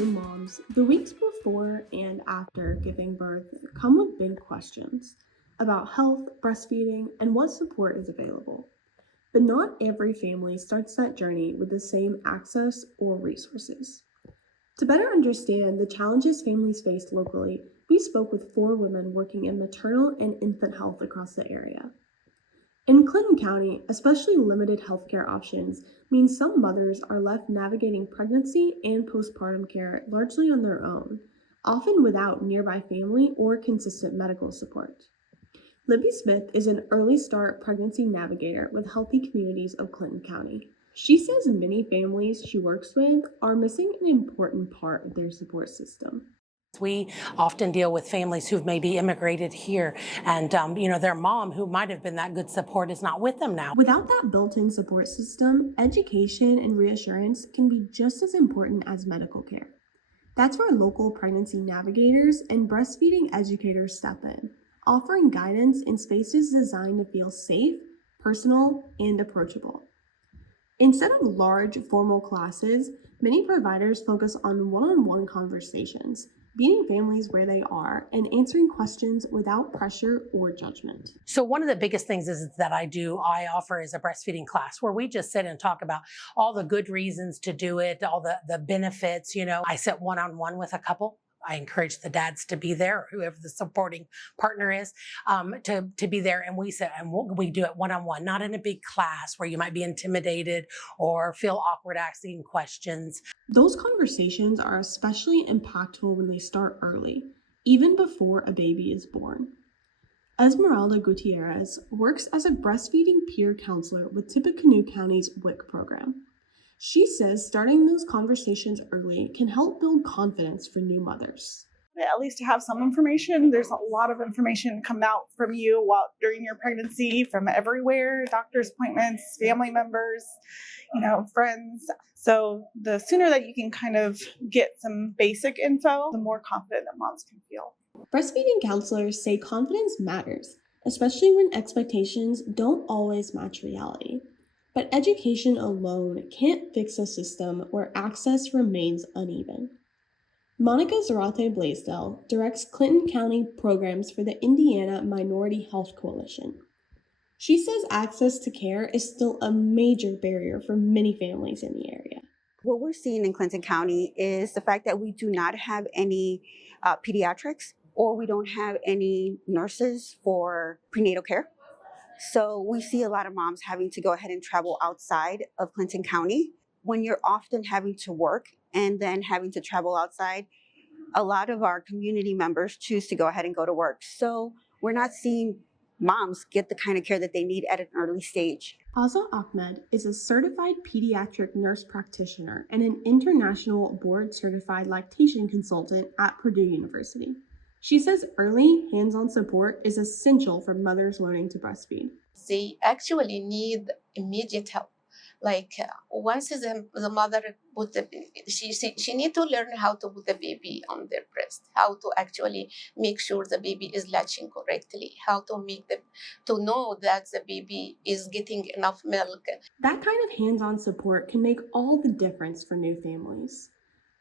new moms, the weeks before and after giving birth come with big questions about health, breastfeeding, and what support is available. But not every family starts that journey with the same access or resources. To better understand the challenges families face locally, we spoke with 4 women working in maternal and infant health across the area. In Clinton County, especially limited healthcare options mean some mothers are left navigating pregnancy and postpartum care largely on their own, often without nearby family or consistent medical support. Libby Smith is an early start pregnancy navigator with Healthy Communities of Clinton County. She says many families she works with are missing an important part of their support system. We often deal with families who've maybe immigrated here and, their mom, who might have been that good support, is not with them now. Without that built-in support system, education and reassurance can be just as important as medical care. That's where local pregnancy navigators and breastfeeding educators step in, offering guidance in spaces designed to feel safe, personal, and approachable. Instead of large, formal classes, many providers focus on one-on-one conversations, meeting families where they are and answering questions without pressure or judgment. So one of the biggest things I offer is a breastfeeding class where we just sit and talk about all the good reasons to do it, all the benefits. I sit one-on-one with a couple. I encourage the dads to be there, or whoever the supporting partner is, to be there. And we sit and we do it one-on-one, not in a big class where you might be intimidated or feel awkward asking questions. Those conversations are especially impactful when they start early, even before a baby is born. Esmeralda Gutierrez works as a breastfeeding peer counselor with Tippecanoe County's WIC program. She says starting those conversations early can help build confidence for new mothers. At least to have some information. There's a lot of information come out from you during your pregnancy from everywhere, doctor's appointments, family members, friends. So the sooner that you can kind of get some basic info, the more confident that moms can feel. Breastfeeding counselors say confidence matters, especially when expectations don't always match reality. But education alone can't fix a system where access remains uneven. Monica Zarate Blaisdell directs Clinton County programs for the Indiana Minority Health Coalition. She says access to care is still a major barrier for many families in the area. What we're seeing in Clinton County is the fact that we do not have any pediatrics, or we don't have any nurses for prenatal care. So we see a lot of moms having to go ahead and travel outside of Clinton County. When you're often having to work and then having to travel outside, a lot of our community members choose to go ahead and go to work. So we're not seeing moms get the kind of care that they need at an early stage. Aza Ahmed is a certified pediatric nurse practitioner and an international board-certified lactation consultant at Purdue University. She says early hands-on support is essential for mothers learning to breastfeed. They actually need immediate help. Once the mother put she need to learn how to put the baby on their breast, how to actually make sure the baby is latching correctly, how to to know that the baby is getting enough milk. That kind of hands-on support can make all the difference for new families.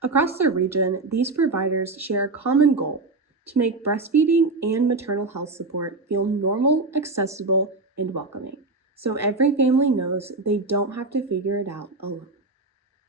Across the region, these providers share a common goal: to make breastfeeding and maternal health support feel normal, accessible, and welcoming, so every family knows they don't have to figure it out alone.